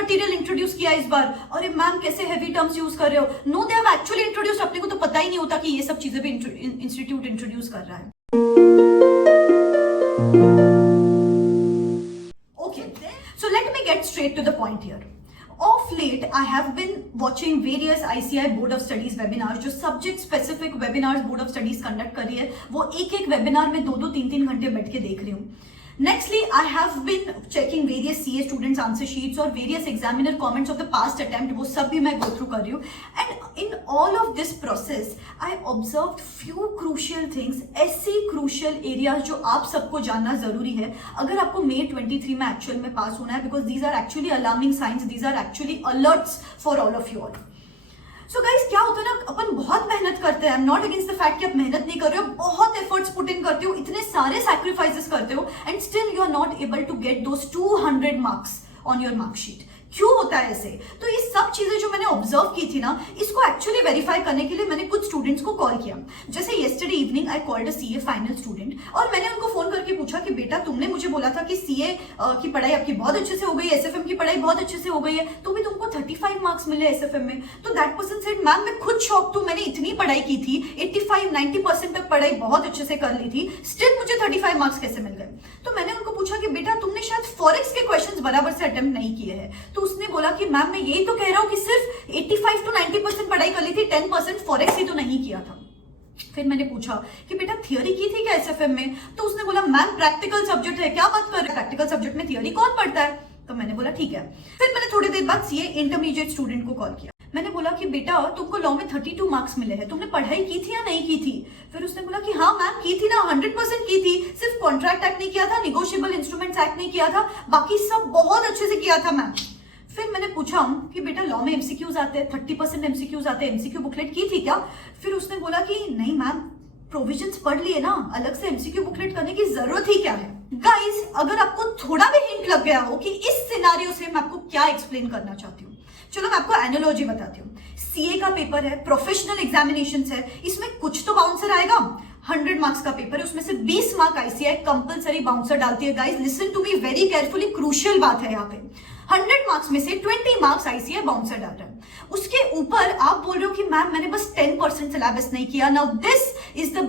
Material introduce किया इस बार, अरे मैम कैसे हैवी टर्म्स यूज कर रहे हो, no they have actually introduce, अपने को तो पता ही नहीं होता कि ये सब चीजें भी इंस्टीट्यूट इंट्रोड्यूस कर रहा है। Okay, so let me get straight to the point here. Of late, I have been watching various ICI Board of Studies webinars, जो subject specific webinars Board of Studies conduct कर रही है, वो एक webinar में 2-3 घंटे बैठ के देख रही हूँ। Nextly, I have been checking various CA students answer sheets और various examiner comments of the past attempt, वो सब भी मैं go through कर रही हूँ। And in all of this process, I observed few crucial things, ऐसी crucial areas जो आप सबको जानना जरूरी है अगर आपको May 23 में actual में पास होना है, because these are actually alarming signs, these are actually alerts for all of you all. So guys क्या होता है ना, अपन बहुत मेहनत करते हैं, आई am not against the fact कि आप मेहनत नहीं कर रहे हो, बहुत एफर्ट्स पुट इन करते हो, इतने सारे सैक्रिफाइसेस करते हो and still you are not able to get those 200 marks on your marksheet. क्यों होता है ऐसे? तो ये सब चीजें जो मैंने ऑब्जर्व की थी ना, इसको एक्चुअली वेरीफाई करने के लिए मैंने कुछ स्टूडेंट्स को कॉल किया। जैसे yesterday evening I called a CA final student और मैंने उनको फोन करके पूछा कि बेटा तुमने मुझे बोला था कि सीए की पढ़ाई आपकी बहुत अच्छे से हो गई है, एसएफएम की पढ़ाई बहुत अच्छे से हो गई है, तो भी तुमको 35 मार्क्स मिले एसएफएम में। तो दैट पर्सन सेड मैम मैं खुद शॉक हूं, मैंने इतनी पढ़ाई की थी, 85-90% तक पढ़ाई बहुत अच्छे से कर ली थी, स्टिल मुझे 35 मार्क्स कैसे मिल गए? तो मैंने उनको पूछा कि बेटा तुमने शायद फॉरेक्स के क्वेश्चंस बराबर से अटेम्प्ट नहीं किए हैं। तो उसने बोला कि मैम मैं यही तो कह रहा हूं कि सिर्फ 85-90% पढ़ाई कर ली थी, 10% फॉरेक्स ही तो नहीं किया था। फिर मैंने पूछा कि बेटा थियोरी की थी क्या एसएफएम में? तो उसने बोला मैम प्रैक्टिकल सब्जेक्ट है, क्या बात कर रहे हैं, प्रैक्टिकल सब्जेक्ट में थियोरी कौन पढ़ता है? तो मैंने बोला ठीक है। फिर मैंने थोड़ी देर बाद सीए इंटरमीडिएट स्टूडेंट को कॉल किया, मैंने बोला कि बेटा तुमको लॉ में 32 मार्क्स मिले हैं, तुमने पढ़ाई की थी या नहीं की थी? फिर उसने बोला कि हाँ मैम की थी ना, 100% की थी, सिर्फ कॉन्ट्रैक्ट एक्ट नहीं किया था, निगोशिएबल इंस्ट्रूमेंट्स एक्ट नहीं किया था, बाकी सब बहुत अच्छे से किया था मैम। फिर मैंने पूछा कि बेटा लॉ में एमसीक्यूज आते हैं, 30% एमसीक्यूज आते हैं, एमसीक्यू बुकलेट की थी क्या? फिर उसने बोला कि नहीं मैम प्रोविजंस पढ़ लिए ना, अलग से एमसीक्यू बुकलेट करने की जरूरत ही क्या है? गाइस अगर आपको थोड़ा भी हिंट लग गया हो कि इस सिनारियो से मैं आपको क्या एक्सप्लेन करना चाहती हूँ, चलो मैं आपको एनालॉजी बताती हूँ। सीए का पेपर है, प्रोफेशनल एग्जामिनेशंस है, इसमें कुछ तो बाउंसर आएगा। 100 मार्क्स का पेपर है, उसमें से 20 मार्क आईसीआई कंपलसरी बाउंसर डालती है। Guys listen to me very carefully, crucial बात है यहाँ पे। 100 मार्क्स में से 20 मार्क्स आईसीआई बाउंसर डाल रहा है। उसके ऊपर आप बोल रहे हो कि मैम मैंने बस 10% सिलेबस नहीं किया। Now this is the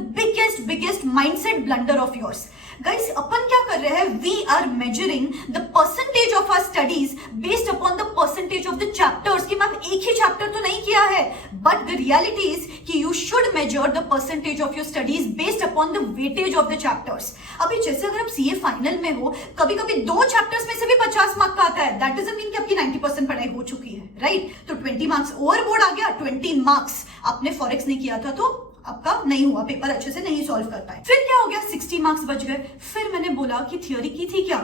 biggest mindset blunder of yours. Guys अपन क्या कर रहे हैं, we are measuring the percentage of our studies based upon the percentage of the chapters कि मैम एक ही चैप्टर तो नहीं किया है, बट द रियलिटी इज कि you should measure the percentage of your studies based upon the weightage of the chapters. अभी जैसे अगर आप सीए फाइनल में हो, कभी कभी 2 चैप्टर्स में से भी 50 मार्क का आता है, दैट डजंट मीन कि आपकी 90% पढ़ाई हो चुकी है, राइट? तो 20 मार्क्स ओवरबोर्ड आ गया, 20 मार्क्स आपने फॉरेक्स नहीं किया था तो आपका नहीं हुआ, पेपर अच्छे से नहीं सॉल्व कर पाए। फिर क्या हो गया, 60 मार्क्स बच गए। फिर मैंने बोला कि थियोरी की थी क्या?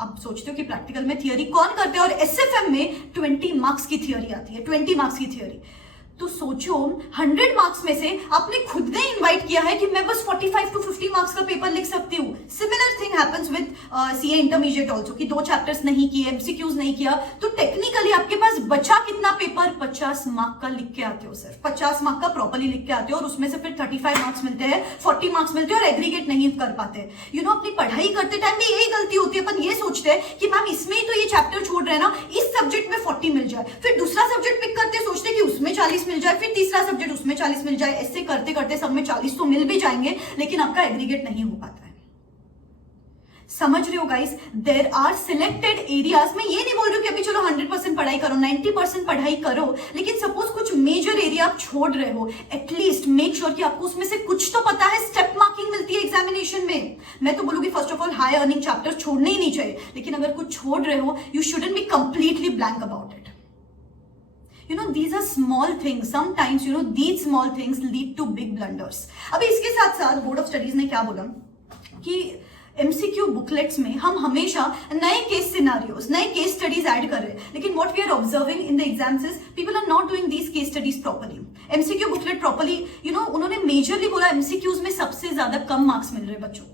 आप सोचते हो कि प्रैक्टिकल में थियोरी कौन करते हैं और एसएफएम में 20 मार्क्स की थियोरी आती है, 20 मार्क्स की थियोरी। तो सोचो 100 मार्क्स में से आपने खुद ने इनवाइट किया है कि मैं बस 45-50 मार्क्स का पेपर लिख सकती हूँ। Similar thing happens with CA intermediate also कि 2 चैप्टर्स नहीं किए, एमसीक्यूज नहीं किया, तो टेक्निकली आपके पास बचा कितना पेपर? 50 मार्क का लिख के आते हो, सिर्फ 50 मार्क का प्रॉपर्ली लिख के आते हो और उसमें से फिर 35 मार्क्स मिलते हैं, 40 मार्क्स मिलते हैं और एग्रीगेट नहीं कर पाते। यू नो अपनी पढ़ाई करते टाइम भी यही गलती होती है, अपन ये सोचते हैं कि मैम इसमें ही तो ये चैप्टर छोड़ रहे हैं ना, इस सब्जेक्ट में 40 मिल जाए, फिर दूसरा सब्जेक्ट पिक करते सोचते कि उसमें 40 मिल जाए, फिर तीसरा सब्जेक्ट उसमें 40 मिल जाए, ऐसे करते करते सब में 40 तो मिल भी जाएंगे, लेकिन आपका एग्रीगेट नहीं हो पाता है। समझ रहे हो guys? There are selected areas, मैं ये नहीं बोल रही हूँ कि अभी चलो 100% पढ़ाई करो, 90% पढ़ाई करो, लेकिन सपोज कुछ मेजर एरिया आप छोड़ रहे हो, एटलीस्ट मेक श्योर कि आपको उसमें से कुछ तो पता है। स्टेप मार्किंग मिलती है एग्जामिनेशन में। मैं तो बोलूंगी first of all high earning chapter छोड़ने ही नहीं चाहिए, लेकिन अगर कुछ छोड़ रहे हो you shouldn't be completely blank about it. You know, these are small things. Sometimes, you know, these small things lead to big blunders. अभी इसके साथ साथ बोर्ड ऑफ स्टडीज ने क्या बोला कि एमसीक्यू बुकलेट्स में हम हमेशा नए केस सिनारियोज, नए केस स्टडीज ऐड कर रहे हैं, लेकिन what we are observing in the exams is people are not doing these case studies properly. MCQ booklet properly, you know, उन्होंने मेजरली बोला एमसीक्यूज में सबसे ज्यादा कम मार्क्स मिल रहे बच्चों को।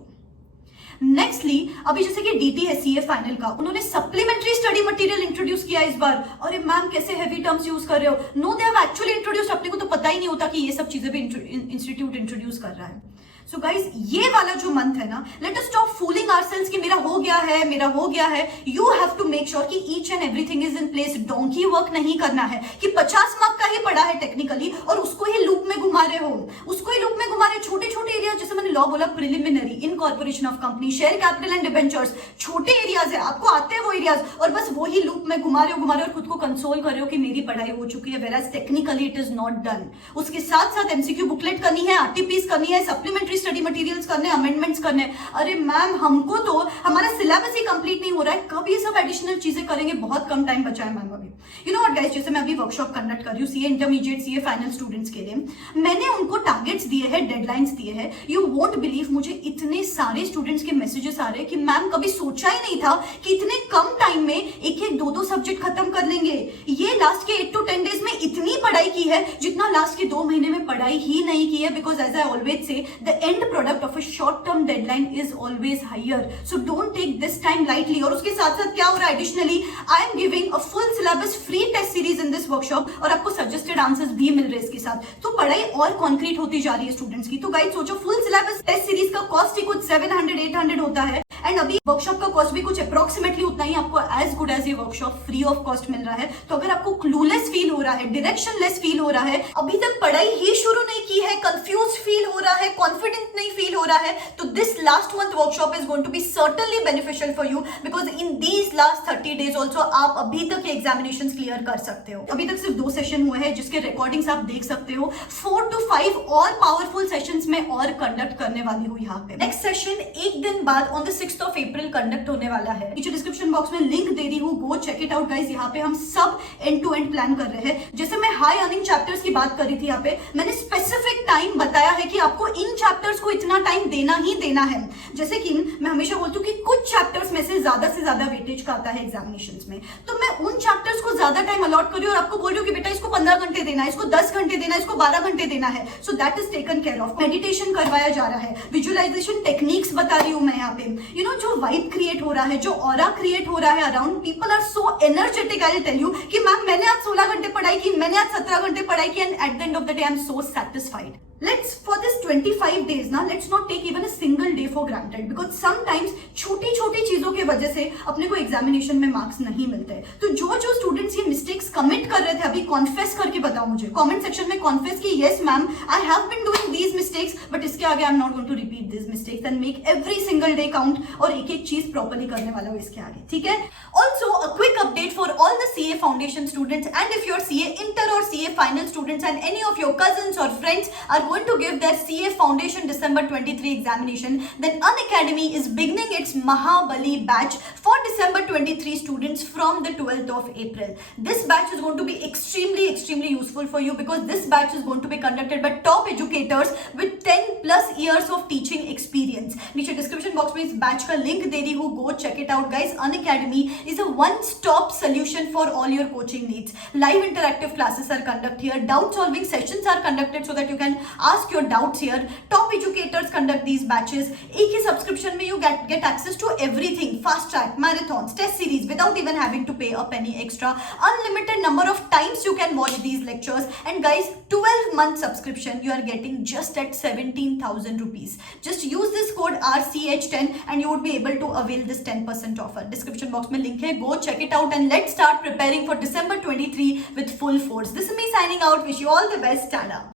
नेक्स्टली अभी जैसे कि डीटी है सीए फाइनल का, उन्होंने सप्लीमेंट्री स्टडी मटेरियल इंट्रोड्यूस किया इस बार। अरे मैम कैसे हैवी टर्म्स यूज कर रहे हो? No they have actually introduce, अपने को तो पता ही नहीं होता कि ये सब चीजें भी इंस्टीट्यूट इंट्रोड्यूस कर रहा है। सो गाइज ये वाला जो मंथ है ना, let us stop fooling ourselves कि मेरा हो गया है, मेरा हो गया है. You have to make sure कि each and everything is in place. Donkey work नहीं करना है कि 50 मार्क का ही पढ़ा है टेक्निकली और उसको ही लूप में घुमा रहे हो, उसको ही लूप में घुमा रहे हो. छोटे छोटे एरिया, जैसे मैंने लॉ बोला, preliminary, incorporation of company, share capital and debentures, छोटे एरियाज है, आपको आते हैं वो एरियाज, और बस वही लूप में घुमा रहे हो और खुद को कंसोल कर रहे हो कि मेरी पढ़ाई हो चुकी है, whereas technically it is not done. उसके साथ साथ एमसीक्यू बुकलेट करनी है, आरटीपीस करनी है, सप्लीमेंट्री स्टडी मटेरियल्स करने, अमेंडमेंट्स करने. अरे मैम, हमको तो हमारा सिलेबस ही कंप्लीट नहीं हो रहा है, कब ये सब एडिशनल चीजें करेंगे? बहुत कम टाइम बचा है मैम अभी. यू नो व्हाट गाइस, जैसे मैं अभी वर्कशॉप कंडक्ट कर रही हूँ CA intermediate, CA final students के लिए, मैंने उनको टारगेट्स दिए हैं, डेडलाइंस दिए हैं. यू वोंट बिलीव, मुझे इतने सारे स्टूडेंट्स के मैसेजेस आ रहे हैं कि मैम कभी सोचा ही नहीं था कि इतने कम टाइम में एक एक दो सब्जेक्ट खत्म कर लेंगे. ये लास्ट के 8 to 10 डेज में इतनी पढ़ाई की है जितना लास्ट के 2 महीने में पढ़ाई ही नहीं की है. Because as I always say, the end product of a short term deadline is always higher. So don't take this time lightly. और उसके साथ साथ क्या हो रहा है, additionally I am giving a full syllabus free test series in this workshop, और आपको सजेस्टेड आंसर्स भी मिल रहे हैं इसके साथ. तो पढ़ाई और कॉन्क्रीट होती जा रही है स्टूडेंट्स की. तो गाइस सोचो, फुल सिलेबस टेस्ट सीरीज का कॉस्ट ही कुछ 700-800 होता है, एंड अभी वर्कशॉप का कॉस्ट भी कुछ अप्रोक्सीमेटली उतना ही आपको एज गुड एज ये वर्कशॉप फ्री ऑफ कॉस्ट मिल रहा है. तो अगर आपको क्लूलेस फील हो रहा है, डायरेक्शनलेस फील हो रहा है, अभी तक पढ़ाई ही शुरू नहीं की है, कंफ्यूज फील हो रहा है, कॉन्फिडेंट नहीं फील हो रहा है, तो this last month workshop is going to be certainly beneficial for you. Because in these last 30 days also आप अभी तक एग्जामिनेशन क्लियर कर सकते हो. अभी तक सिर्फ 2 सेशन हुए हैं जिसके रिकॉर्डिंग्स आप देख सकते हो. 4 to 5 और पावरफुल सेशंस में और कंडक्ट करने वाली हूँ यहाँ पे. नेक्स्ट सेशन एक दिन बाद on the 6th of April conduct होने वाला है. नीचे डिस्क्रिप्शन बॉक्स में लिंक दे रही हूँ, go check it out guys. यहाँ पे हम सब एंड टू एंड प्लान कर रहे हैं. जैसे मैं हाई अर्निंग चैप्टर्स की बात कर रही थी, यहाँ पे मैंने स्पेसिफिक टाइम बताया है कि आपको इन चैप्टर्स को इतना टाइम देना ही देना है. जैसे कि मैं हमेशा बोलती हूँ कि कुछ चैप्टर्स में से ज्यादा वेटेज का आता है एग्जामिनेशंस में, तो मैं उन चैप्टर्स को ज्यादा टाइम अलॉट कर रही हूँ और आपको बोल रही हूँ कि बेटा इसको 15 घंटे देना है, इसको 10 घंटे देना है, इसको 12 घंटे देना है. So that is taken care of. Meditation करवाया जा रहा है, विजुअलाइजेशन टेक्निक्स बता रही हूँ मैं यहाँ पे. यू नो जो वाइब क्रिएट हो रहा है, जो ऑरा क्रिएट हो रहा है around, people are so energetic. I will tell you कि मैम मैंने आज 16 घंटे पढ़ाई की, मैंने आज 17 घंटे पढ़ाई की, and at the end of the day I am so satisfied. Let's for this 25 days ना, let's not take even a single day for granted, because sometimes छोटी छोटी चीजों की वजह से अपने को एग्जामिनेशन में मार्क्स नहीं मिलते. तो जो स्टूडेंट्स ये मिस्टेक्स कमिट कर रहे थे, अभी कॉन्फेस करके बताओ मुझे कमेंट सेक्शन में, कॉन्फेस कि yes ma'am I have been doing these mistakes, but इसके आगे I am not going to repeat this mistakes and make every single day count. और एक एक चीज प्रॉपर्ली करने वाला हूँ इसके आगे, ठीक है. Also a quick update for all the CA foundation students, and if your CA inter or CA final students and any of your cousins or friends are going to give their CA Foundation December 23 examination, then Unacademy is beginning its Mahabali batch for December 23 students from the 12th of April. This batch is going to be extremely useful for you, because this batch is going to be conducted by top educators with 10 plus years of teaching experience. नीचे description box में इस batch का link दे रही हूँ, go check it out guys. Unacademy is a one-stop solution for all your coaching needs. Live interactive classes are conducted here, doubt solving sessions are conducted so that you can ask your doubts here. Top educators conduct these batches. एक ही subscription में you get access to everything, fast track, marathons, test series without even having to pay a penny extra. Unlimited number of times you can watch these lectures, and guys 12-month subscription you are getting just at 17,000 rupees. Just use this code RCH10 and you would be able to avail this 10% offer. Description box में link है, go check it out and let's start preparing for December 23 with full force. This is me signing out. Wish you all the best. Tada.